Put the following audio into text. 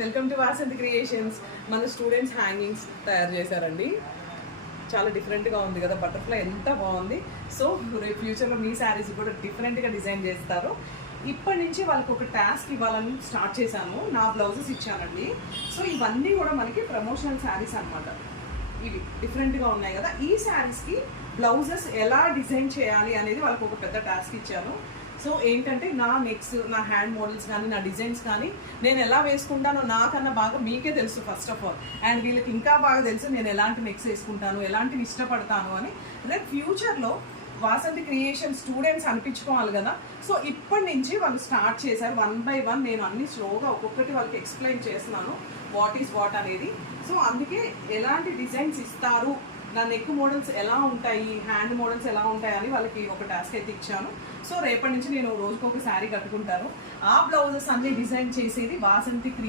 Welcome to Vasanthi creations. మన students hangings తయారు చేశారండి. చాలా డిఫరెంట్గా ఉంది కదా, బటర్ఫ్లై ఎంత బాగుంది. సో రేపు ఫ్యూచర్లో మీ శారీస్ కూడా డిఫరెంట్గా డిజైన్ చేస్తారు. ఇప్పటి నుంచి వాళ్ళకి ఒక టాస్క్ ఇవ్వాలని స్టార్ట్ చేశాను. నా బ్లౌజెస్ ఇచ్చానండి. సో ఇవన్నీ కూడా మనకి ప్రమోషనల్ శారీస్ అనమాట. ఇవి డిఫరెంట్గా ఉన్నాయి కదా. ఈ శారీస్కి బ్లౌజెస్ ఎలా డిజైన్ చేయాలి అనేది వాళ్ళకి ఒక పెద్ద టాస్క్ ఇచ్చాను. సో ఏంటంటే నా నెక్స్, నా హ్యాండ్ మోడల్స్ కానీ, నా డిజైన్స్ కానీ నేను ఎలా వేసుకుంటానో నాకన్నా బాగా మీకే తెలుసు ఫస్ట్ ఆఫ్ ఆల్. అండ్ వీళ్ళకి ఇంకా బాగా తెలుసు నేను ఎలాంటి నెక్స్ వేసుకుంటాను, ఎలాంటివి ఇష్టపడతాను అని. రేపు ఫ్యూచర్లో వాసంతి క్రియేషన్ స్టూడెంట్స్ అనిపించుకోవాలి కదా. సో ఇప్పటి నుంచి వాళ్ళు స్టార్ట్ చేశారు. 1 by 1 నేను అన్ని స్లోగా ఒక్కొక్కటి వాళ్ళకి ఎక్స్ప్లెయిన్ చేస్తున్నాను వాట్ ఈస్ వాట్ అనేది. సో అందుకే ఎలాంటి డిజైన్స్ ఇస్తారు, నా నెక్ మోడల్స్ ఎలా ఉంటాయి, హ్యాండ్ మోడల్స్ ఎలా ఉంటాయి అని వాళ్ళకి ఒక టాస్క్ అయితే ఇచ్చాను. సో రేపటి నుంచి నేను రోజుకొక శారీ కట్టుకుంటాను. ఆ బ్లౌజెస్ అన్ని డిజైన్ చేసేది వాసంతి క్రియేషన్.